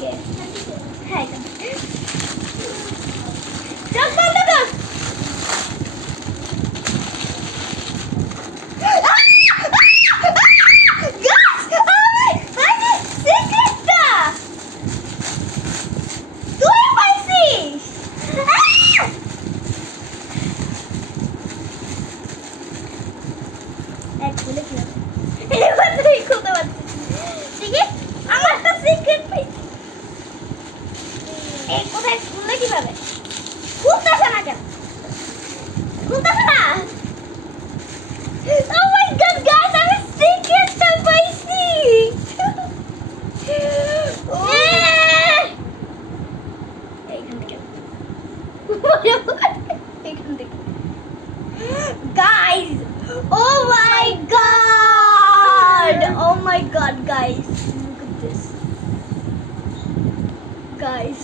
থেকে? হ্যাঁ এখান থেকে। চোখ বন্ধ কর। কোথায় খুললে কিভাবে? খুলতেছে না কেন? খুলতেছে না? Oh my god guys, আমি সিক্রেটটা পাইছি। এইখান থেকে। এইখান থেকে। Guys, oh my god, oh my god guys, look at this. Guys